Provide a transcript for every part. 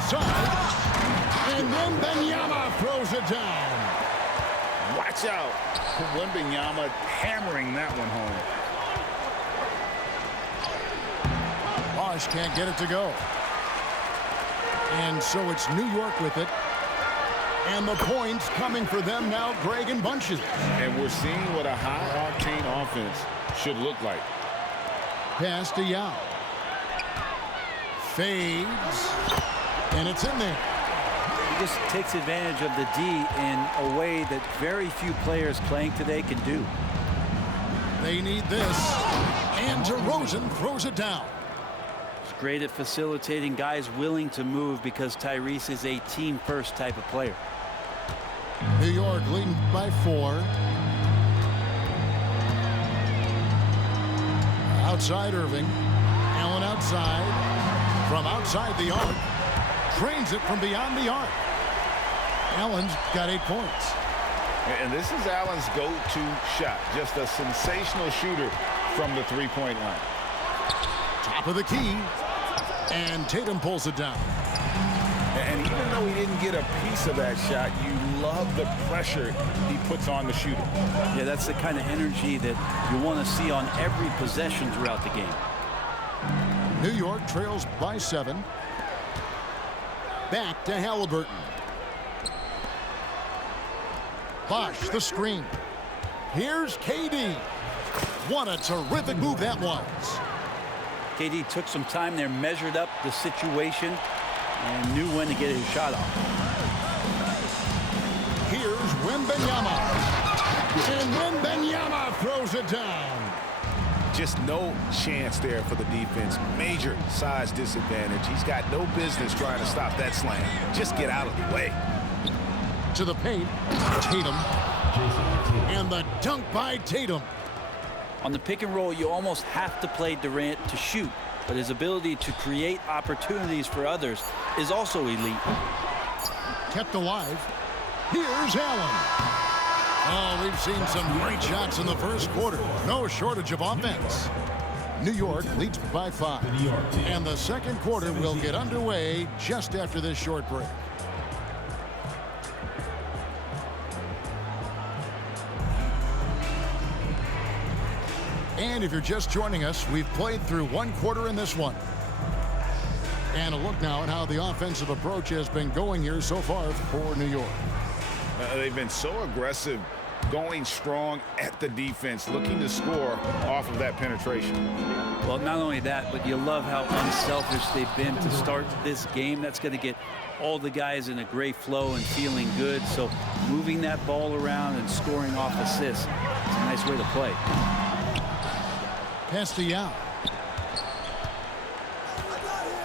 outside. And Wembanyama throws it down. Watch out. Wembanyama hammering that one home. Bosch can't get it to go. And so it's New York with it. And the points coming for them now, Greg, in bunches. And we're seeing what a high-octane offense should look like. Pass to Yao. Fades. And it's in there. He just takes advantage of the D in a way that very few players playing today can do. They need this. And DeRozan throws it down. He's great at facilitating guys willing to move because Tyrese is a team-first type of player. New York leading by 4. Outside Irving. Allen outside. From outside the arc. Drains it from beyond the arc. Allen's got 8 points. And this is Allen's go-to shot. Just a sensational shooter from the three-point line. Top of the key. And Tatum pulls it down. And even though he didn't get a piece of that shot, you love the pressure he puts on the shooter. Yeah, that's the kind of energy that you want to see on every possession throughout the game. New York trails by 7. Back to Halliburton. Bosch, the screen. Here's KD. What a terrific move that was. KD took some time there, measured up the situation, and knew when to get his shot off. Here's Wembanyama. And Wembanyama throws it down. Just no chance there for the defense. Major size disadvantage. He's got no business trying to stop that slam. Just get out of the way. To the paint. Tatum. And the dunk by Tatum. On the pick and roll, you almost have to play Durant to shoot, but his ability to create opportunities for others is also elite. Kept alive. Here's Allen. Oh, we've seen some great shots in the first quarter. No shortage of offense. New York leads by 5. And the second quarter will get underway just after this short break. And if you're just joining us, we've played through 1 quarter in this one. And a look now at how the offensive approach has been going here so far for New York. They've been so aggressive, going strong at the defense, looking to score off of that penetration. Well, not only that, but you love how unselfish they've been to start this game. That's going to get all the guys in a great flow and feeling good. So moving that ball around and scoring off assists, it's a nice way to play. Pass to Yao.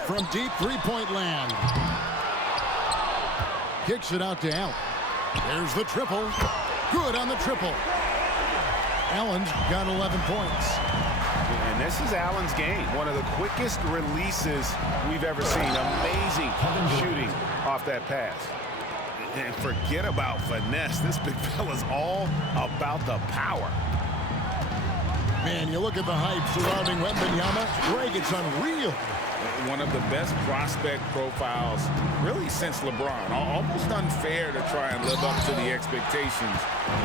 From deep three-point land. Kicks it out to Allen. There's the triple. Good on the triple. Allen's got 11 points. And this is Allen's game. One of the quickest releases we've ever seen. Amazing shooting off that pass. And forget about finesse. This big fella's all about the power. Man, you look at the hype surrounding Wembanyama. Greg, it's unreal. One of the best prospect profiles really since LeBron. Almost unfair to try and live up to the expectations,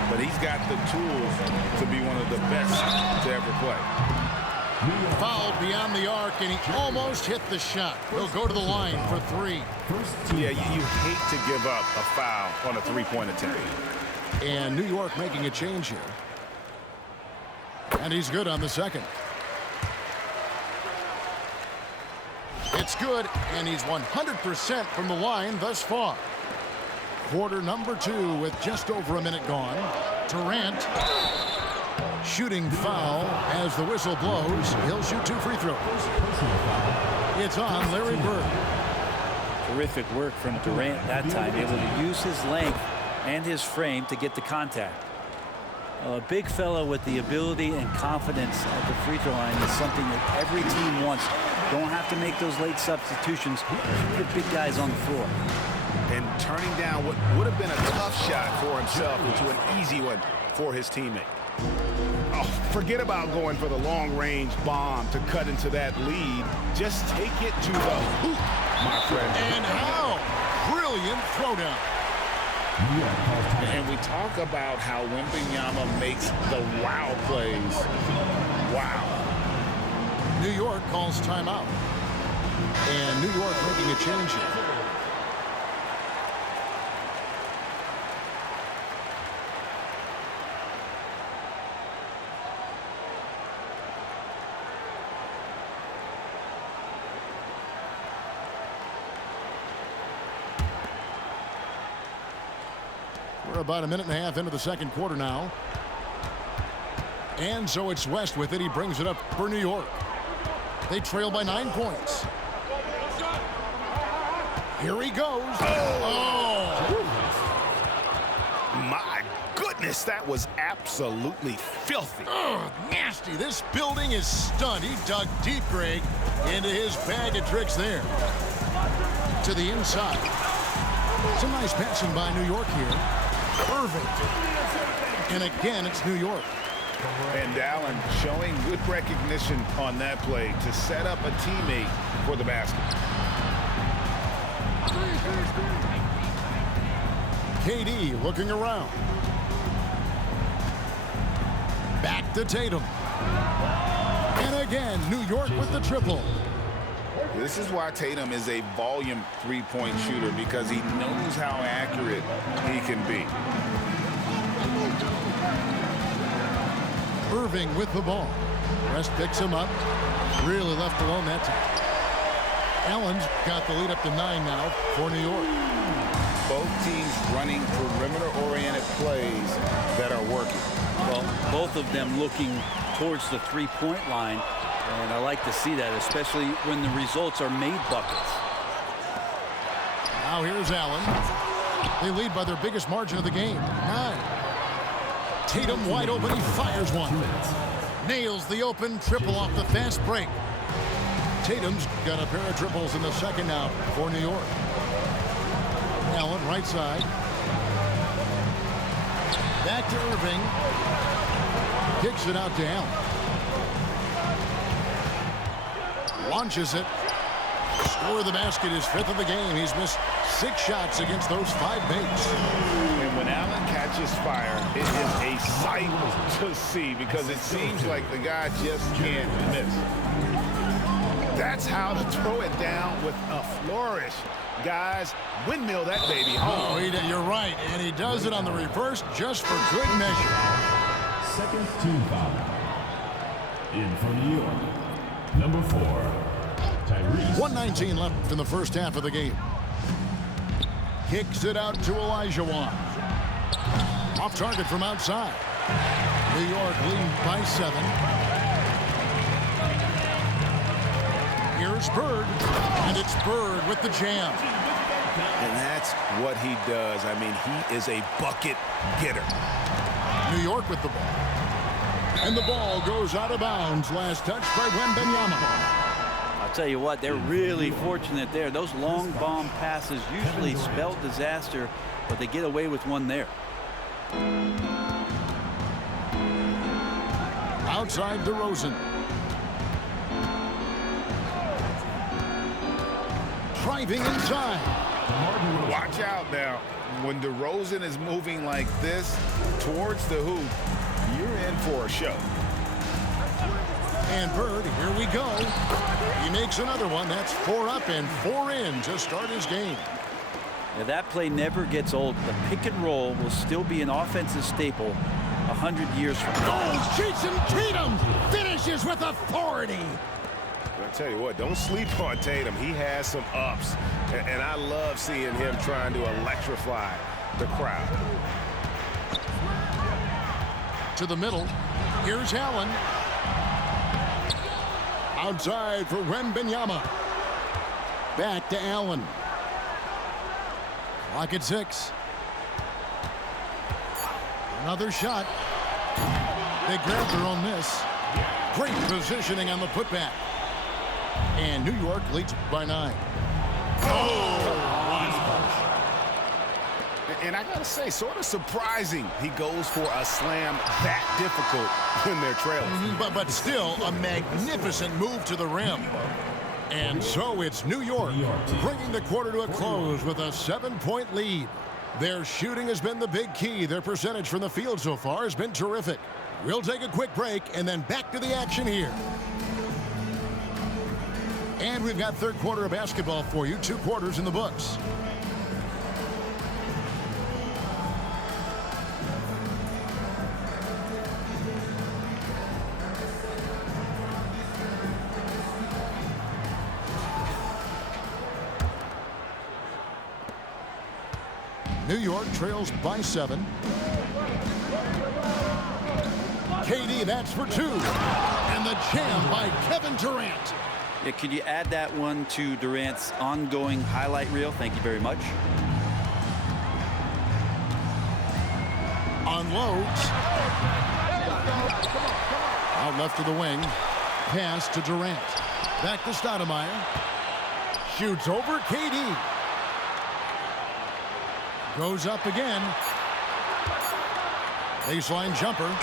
but he's got the tools to be one of the best to ever play. Fouled beyond the arc, and he almost hit the shot. He'll go to the line for 3. Yeah, you hate to give up a foul on a three-point attempt. And New York making a change here. And he's good on the second. It's good, and he's 100% from the line thus far. Quarter number 2 with just over a minute gone. Durant shooting foul as the whistle blows. He'll shoot 2 free throws. It's on Larry Bird. Terrific work from Durant that time, able to use his length and his frame to get the contact. A big fella with the ability and confidence at the free throw line is something that every team wants. Don't have to make those late substitutions. Keep the big guys on the floor. And turning down what would have been a tough shot for himself into an easy one for his teammate. Oh, forget about going for the long-range bomb to cut into that lead. Just take it to the hoop, my friend. And how brilliant throwdown. And we talk about how Wembanyama makes the wow plays. Wow. New York calls timeout. And New York making a change here. We're about a minute and a half into the second quarter now. And so it's West with it. He brings it up for New York. They trail by 9 points. Here he goes. Oh! My goodness, that was absolutely filthy. Oh, nasty. This building is stunned. He dug deep, Greg, into his bag of tricks there. To the inside. Some nice passing by New York here. Irving. And again, it's New York. And Allen showing good recognition on that play to set up a teammate for the basket. KD looking around. Back to Tatum. And again, New York with the triple. This is why Tatum is a volume three-point shooter, because he knows how accurate he can be. Irving with the ball. West picks him up. Really left alone that time. Allen's got the lead up to 9 now for New York. Both teams running perimeter-oriented plays that are working. Well, both of them looking towards the three-point line. And I like to see that, especially when the results are made buckets. Now here's Allen. They lead by their biggest margin of the game, 9. Tatum wide open, he fires one. Nails the open triple off the fast break. Tatum's got a pair of triples in the second now for New York. Allen right side. Back to Irving. Kicks it out to Allen. Launches it. Score of the basket, his 5th of the game. He's missed 6 shots against those 5 mates. And when Allen catches fire, it is a sight to see, because it seems like the guy just can't miss. That's how to throw it down with a flourish. Guys, windmill that baby home. Oh, you're right, and he does it on the reverse just for good measure. Second team foul. In for New York. Number 4, Tyrese. 1:19 left in the first half of the game. Kicks it out to Olajuwon. Off target from outside. New York leading by 7. Here's Bird, and it's Bird with the jam. And that's what he does. I mean, he is a bucket getter. New York with the ball. And the ball goes out of bounds. Last touch by Wembanyama. I'll tell you what, they're really fortunate there. Those long bomb passes usually spell disaster, but they get away with one there. Outside DeRozan. Driving inside. Watch out now. When DeRozan is moving like this towards the hoop, you're in for a show. And Bird, here we go. He makes another one. That's 4 up and 4 in to start his game. Now, that play never gets old. The pick and roll will still be an offensive staple 100 years from now. Oh, Jason Tatum finishes with authority. I tell you what, don't sleep on Tatum. He has some ups, and I love seeing him trying to electrify the crowd. To the middle. Here's Allen. Outside for Wembanyama. Back to Allen. Clock at 6. Another shot. They grab their own miss. Great positioning on the putback. And New York leads by 9. And I gotta say, sort of surprising he goes for a slam that difficult when they're trailing. But still a magnificent move to the rim. And so it's New York bringing the quarter to a close with a 7-point lead. Their shooting has been the big key. Their percentage from the field so far has been terrific. We'll take a quick break and then back to the action here. And we've got third quarter of basketball for you. 2 quarters in the books. New York trails by 7. KD, that's for 2. And the jam by Kevin Durant. Yeah, could you add that one to Durant's ongoing highlight reel? Thank you very much. Unloads. Out left to the wing. Pass to Durant. Back to Stoudemire. Shoots over KD. Goes up again. Baseline jumper.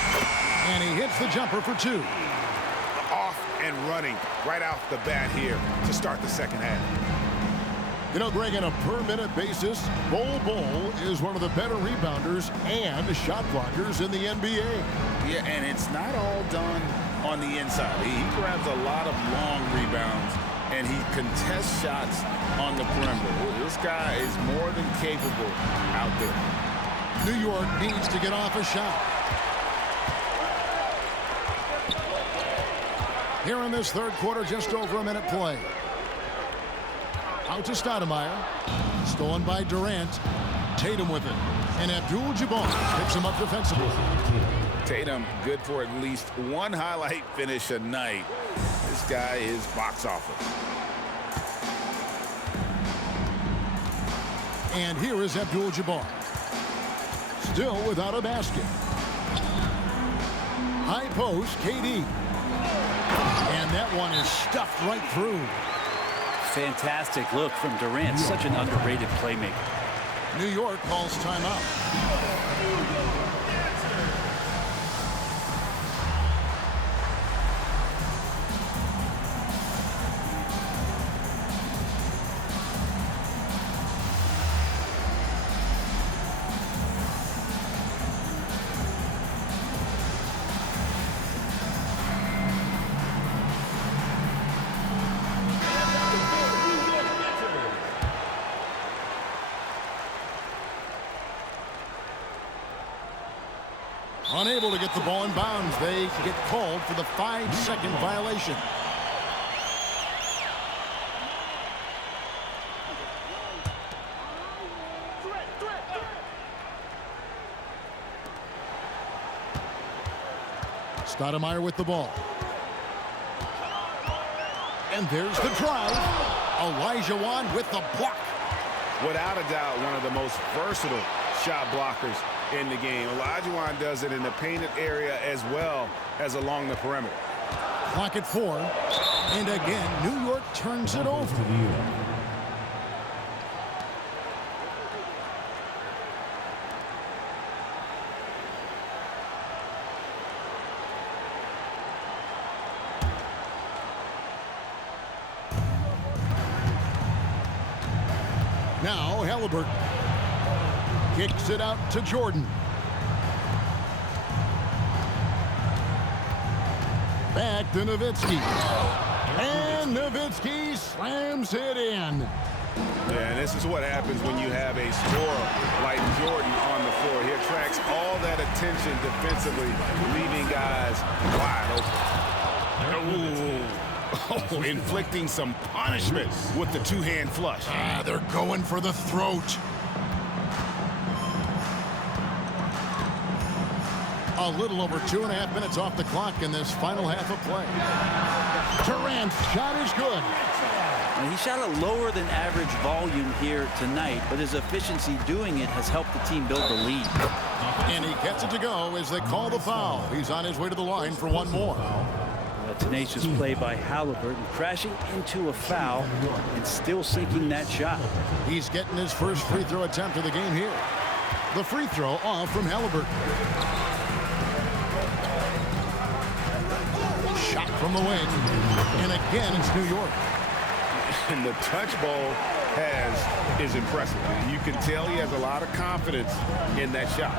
And he hits the jumper for 2. Off and running right off the bat here to start the second half. You know, Greg, on a per-minute basis, Bol Bol is one of the better rebounders and shot blockers in the NBA. Yeah, and it's not all done on the inside. He grabs a lot of long rebounds, and he contests shots on the perimeter. This guy is more than capable out there. New York needs to get off a shot. Here in this third quarter, just over a minute play. Out to Stoudemire. Stolen by Durant. Tatum with it. And Abdul-Jabbar picks him up defensively. Tatum, good for at least one highlight finish a night. This guy is box office. And here is Abdul-Jabbar. Still without a basket. High post, KD. And that one is stuffed right through. Fantastic look from Durant. Such an underrated playmaker. New York calls timeout. Unable to get the ball in bounds. They get called for the 5-second violation. Stoudemire with the ball. And there's the drive. Olajuwon with the block. Without a doubt, one of the most versatile shot blockers in the game. Olajuwon does it in the painted area as well as along the perimeter. Clock at 4. And again, New York turns it over. Now Halliburton kicks it out to Jordan. Back to Nowitzki. And Nowitzki slams it in. Yeah, and this is what happens when you have a scorer like Jordan on the floor. He attracts all that attention defensively, leaving guys wide open. Oh, inflicting some punishment with the two-hand flush. They're going for the throat. A little over 2.5 minutes off the clock in this final half of play. Durant's shot is good. He shot a lower than average volume here tonight, but his efficiency doing it has helped the team build the lead. And he gets it to go as they call the foul. He's on his way to the line for one more. A tenacious play by Halliburton, crashing into a foul and still sinking that shot. He's getting his first free throw attempt of the game here. The free throw off from Halliburton. Shot from the wing. And again, it's New York. And the touch ball is impressive. You can tell he has a lot of confidence in that shot.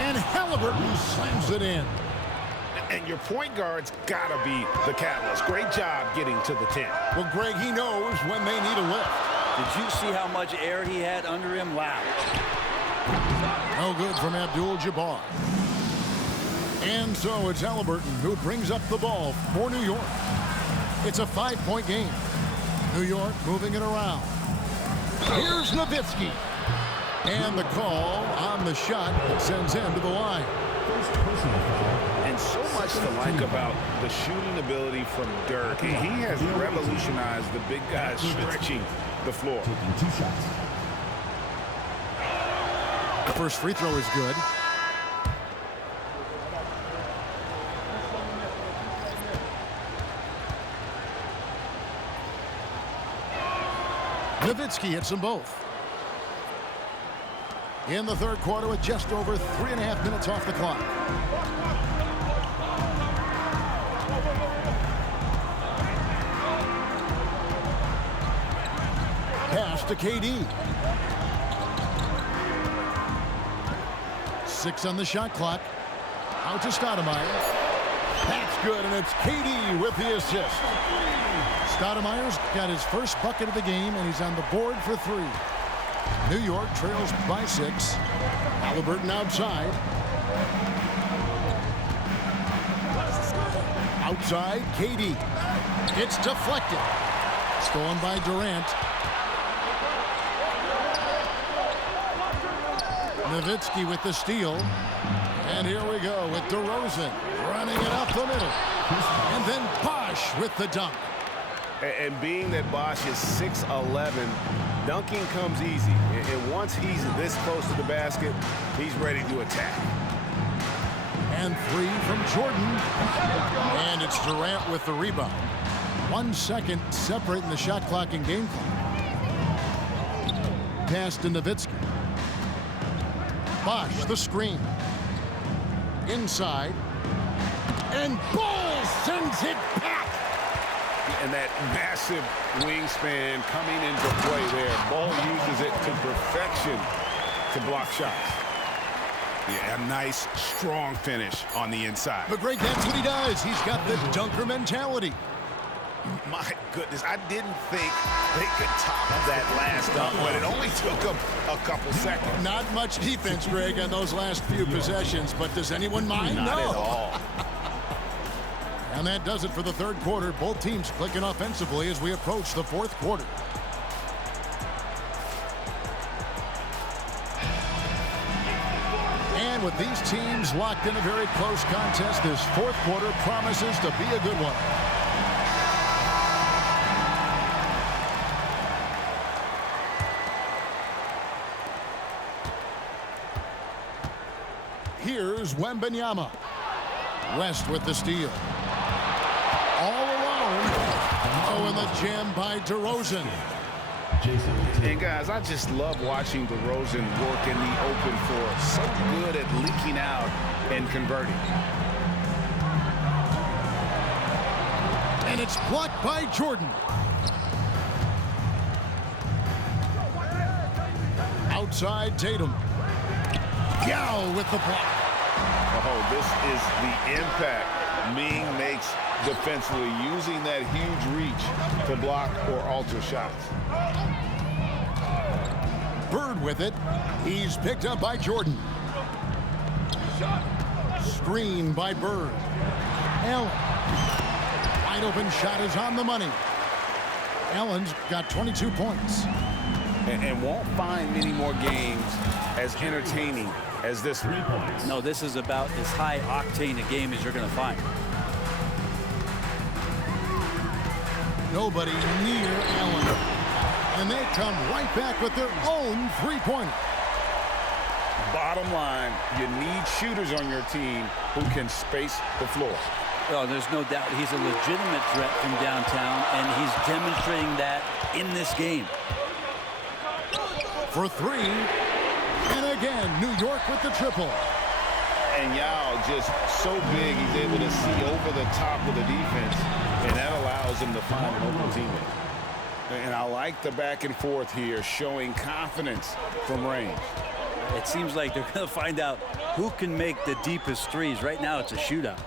And Halliburton slams it in. And your point guard's got to be the catalyst. Great job getting to the 10. Well, Greg, he knows when they need a lift. Did you see how much air he had under him? Wow. No good from Abdul-Jabbar. And so it's Halliburton who brings up the ball for New York. It's a 5-point game. New York moving it around. Here's Nowitzki. And the call on the shot that sends him to the line. And so much to like about the shooting ability from Dirk. He has revolutionized the big guys stretching the floor. Taking 2 shots. The first free throw is good. Nowitzki hits them both. In the third quarter with just over 3.5 minutes off the clock. Pass to KD. 6 on the shot clock. Out to Stoudemire. That's good, and it's KD with the assist. Stoudemire's got his first bucket of the game, and he's on the board for 3. New York trails by 6. Halliburton outside. Outside, KD. It's deflected. Stolen by Durant. Nowitzki with the steal. And here we go with DeRozan running it up the middle. And then Bosh with the dunk. And being that Bosh is 6'11", dunking comes easy. And once he's this close to the basket, he's ready to attack. And 3 from Jordan. And it's Durant with the rebound. 1 second separating the shot clock and game clock. Pass to Nowitzki. Bosh, the screen. Inside. And Ball sends it back. And that massive wingspan coming into play there. Ball uses it to perfection to block shots. Yeah, a nice, strong finish on the inside. But Greg, that's what he does. He's got the dunker mentality. My goodness, I didn't think they could top that last dunk, but it only took them a couple seconds. Not much defense, Greg, on those last few possessions, but does anyone mind? Not No. at all. And that does it for the third quarter. Both teams clicking offensively as we approach the fourth quarter. And with these teams locked in a very close contest, this fourth quarter promises to be a good one. Here's Wembanyama. West with the steal. All alone. Oh, and the jam by DeRozan. And guys, I just love watching DeRozan work in the open floor. So good at leaking out and converting. And it's blocked by Jordan. Outside Tatum. Yao with the block. Oh, this is the impact Ming makes defensively, using that huge reach to block or alter shots. Bird with it. He's picked up by Jordan. Screen by Bird. Allen. Wide open shot is on the money. Allen's got 22 points. And won't find many more games as entertaining as this one. No, this is about as high octane a game as you're going to find. Nobody near Allen. And they come right back with their own three-pointer. Bottom line, you need shooters on your team who can space the floor. Oh, there's no doubt he's a legitimate threat from downtown, and he's demonstrating that in this game. For 3, And again, New York with the triple. And Yao just so big, he's able to see over the top of the defense, and that allows him to find an open teammate. And I like the back and forth here, showing confidence from range. It seems like they're going to find out who can make the deepest threes. Right now, it's a shootout.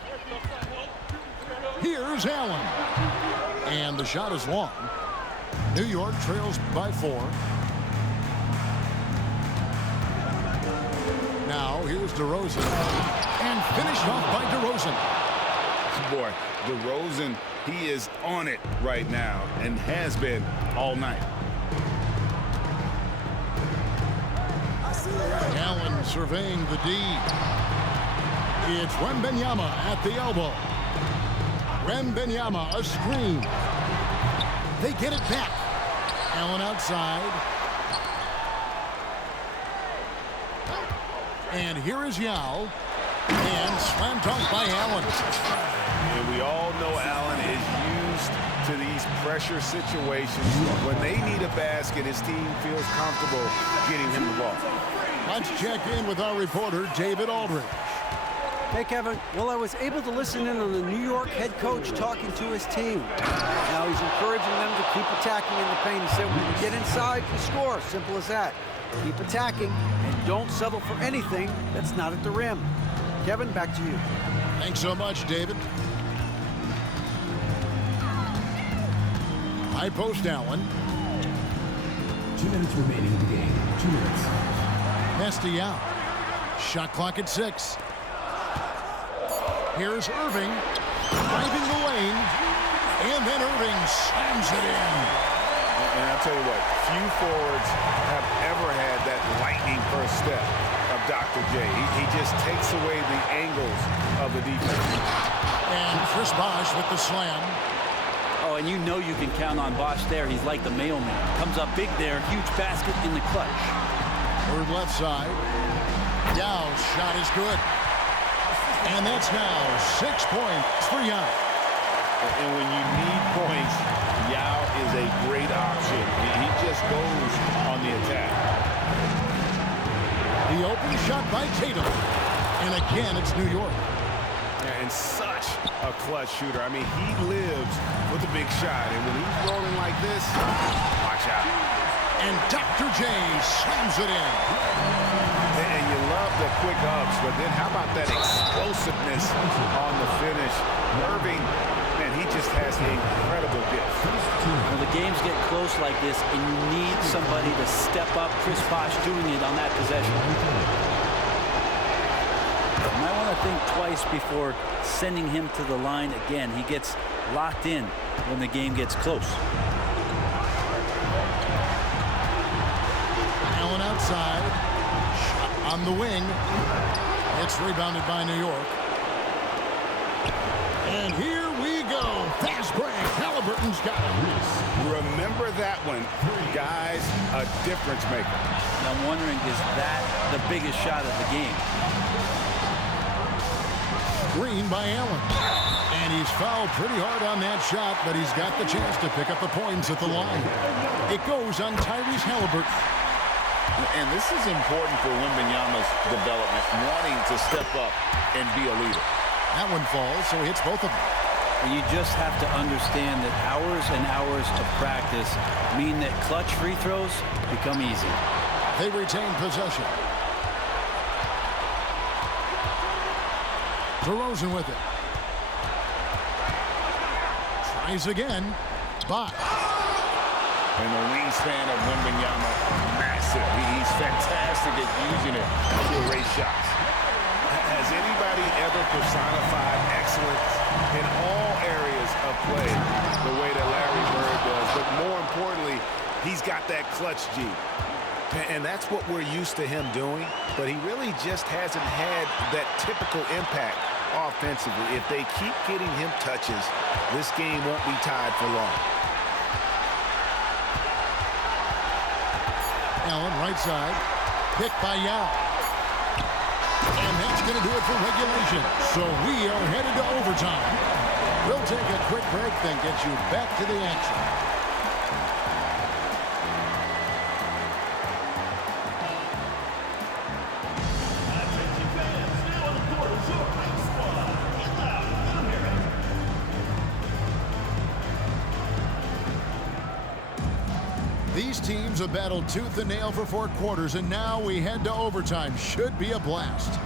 Here's Allen. And the shot is long. New York trails by 4. Now, here's DeRozan. And finished off by DeRozan. Boy, DeRozan, he is on it right now and has been all night. Allen surveying the D. It's Wembanyama at the elbow. Wembanyama, a screen. They get it back. Allen outside. And here is Yao. And slam dunk by Allen. And we all know Allen is used to these pressure situations. When they need a basket, his team feels comfortable getting him the ball. Let's check in with our reporter, David Aldridge. Hey, Kevin. Well, I was able to listen in on the New York head coach talking to his team. Now he's encouraging them to keep attacking in the paint. He said, when you get inside, you score. Simple as that. Keep attacking and don't settle for anything that's not at the rim. Kevin, back to you. Thanks so much, David. High post Allen. 2 minutes remaining in the game. 2 minutes. Mesty out. Shot clock at 6. Here's Irving. Driving the lane. And then Irving slams it in. And I'll tell you what, few forwards have ever had that lightning first step of Dr. J. He just takes away the angles of the defense. And Chris Bosh with the slam. Oh, and you know you can count on Bosh there. He's like the mailman. Comes up big there. Huge basket in the clutch. Third left side. Yao's shot is good. And that's now 6 points for Yao. And when you need points, Yao is a great option. He just goes on the attack. The open shot by Tatum. And again, it's New York. And such a clutch shooter. I mean, he lives with a big shot. And when he's rolling like this, watch out. And Dr. J slams it in. And you love the quick ups, but then how about that explosiveness on the finish? Irving, man, he just has an incredible gift. When the games get close like this and you need somebody to step up, Chris Bosh doing it on that possession. You might want to think twice before sending him to the line again. He gets locked in when the game gets close. Allen outside. Shot on the wing. It's rebounded by New York. And here we go. Fast break. Halliburton's got it. Remember that one. Guys, a difference maker. And I'm wondering, is that the biggest shot of the game? Green by Allen. And he's fouled pretty hard on that shot, but he's got the chance to pick up the points at the line. It goes on Tyrese Halliburton. And this is important for Wembanyama's development, wanting to step up and be a leader. That one falls, so he hits both of them. And you just have to understand that hours and hours of practice mean that clutch free throws become easy. They retain possession. DeRozan with it. Tries again. Bosh. And the wingspan of Wembanyama, massive. He's fantastic at using it to erase shots. Has anybody ever personified excellence in all areas of play the way that Larry Bird does? But more importantly, he's got that clutch G. And that's what we're used to him doing. But he really just hasn't had that typical impact offensively. If they keep getting him touches, this game won't be tied for long. Allen, right side. Picked by Yao. And that's going to do it for regulation. So we are headed to overtime. We'll take a quick break, then get you back to the action. These teams have battled tooth and nail for 4 quarters, and now we head to overtime. Should be a blast.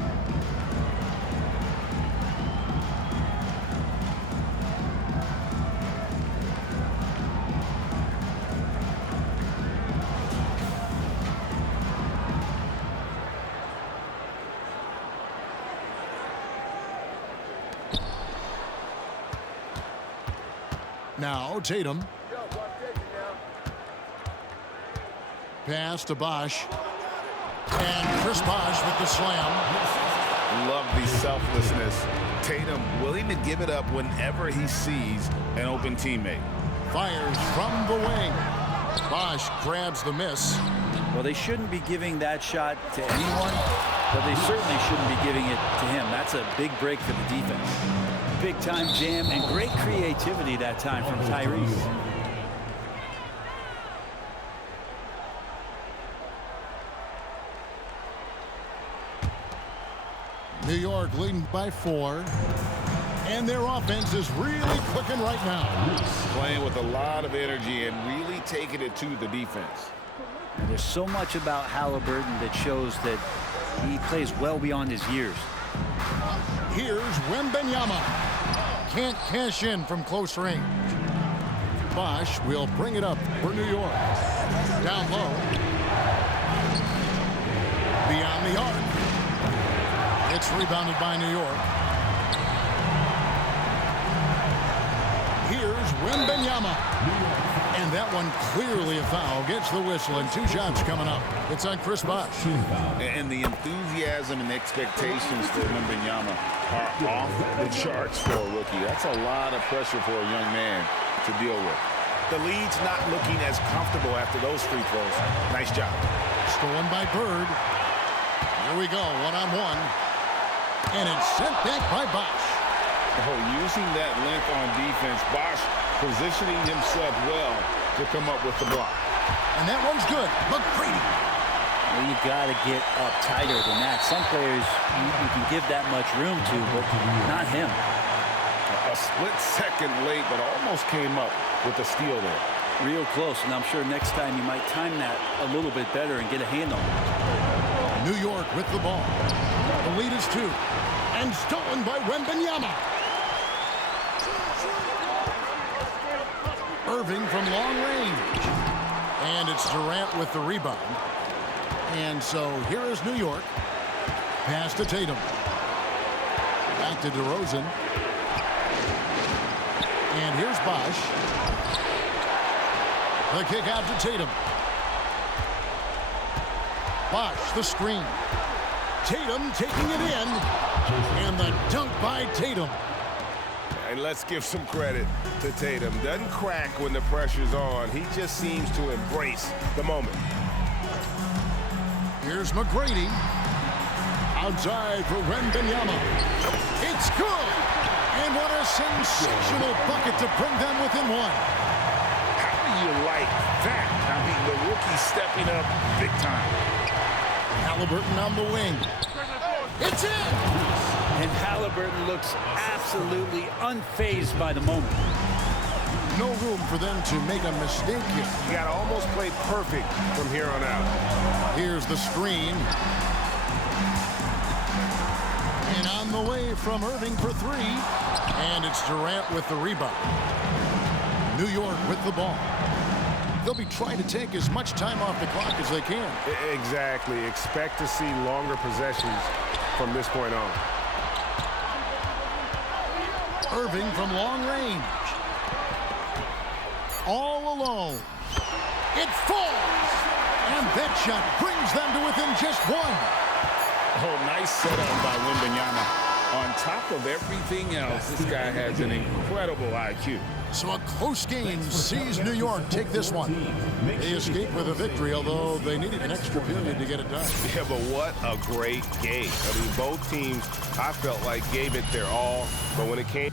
Now Tatum. Pass to Bosh. And Chris Bosh with the slam. Love the selflessness. Tatum willing to give it up whenever he sees an open teammate. Fires from the wing. Bosh grabs the miss. Well, they shouldn't be giving that shot to anyone, but they certainly shouldn't be giving it to him. That's a big break for the defense. Big-time jam and great creativity that time from Tyrese. New York leading by 4. And their offense is really clicking right now. Playing with a lot of energy and really taking it to the defense. And there's so much about Halliburton that shows that he plays well beyond his years. Here's Wembanyama. Can't cash in from close range. Bosh will bring it up for New York. Down low. Beyond the arc. It's rebounded by New York. Here's Wembanyama. And that one clearly a foul. Gets the whistle and 2 shots coming up. It's on Chris Bosh. And the enthusiasm and expectations for Wembanyama are off the charts for a rookie. That's a lot of pressure for a young man to deal with. The lead's not looking as comfortable after those free throws. Nice job. Stolen by Bird. Here we go, one-on-one. And it's sent back by Bosh. Oh, using that length on defense, Bosh positioning himself well to come up with the block. And that one's good. McGrady. Well, you got to get up tighter than that. Some players you can give that much room to, but not him. A split second late, but almost came up with a steal there. Real close, and I'm sure next time you might time that a little bit better and get a hand on it. New York with the ball. The lead is 2. And stolen by Wembanyama. Irving from long range. And it's Durant with the rebound. And so here is New York. Pass to Tatum. Back to DeRozan. And here's Bosh. The kick out to Tatum. Bosh, the screen. Tatum taking it in. And the dunk by Tatum. And let's give some credit to Tatum. Doesn't crack when the pressure's on. He just seems to embrace the moment. Here's McGrady. Outside for Wembanyama. It's good. And what a sensational bucket to bring them within 1. How do you like that? I mean, the rookie stepping up big time. Halliburton on the wing. It's in. And Halliburton looks absolutely unfazed by the moment. No room for them to make a mistake here. You got to almost play perfect from here on out. Here's the screen. And on the way from Irving for 3. And it's Durant with the rebound. New York with the ball. They'll be trying to take as much time off the clock as they can. Exactly. Expect to see longer possessions from this point on. Irving from long range. All alone. It falls. And that shot brings them to within just 1. Oh, nice setup by Wembanyama. On top of everything else, this guy has an incredible IQ. So a close game sees New York take this one. They escape with a victory, although they needed an extra period to get it done. Yeah, but what a great game. I mean, both teams, I felt like, gave it their all. But when it came...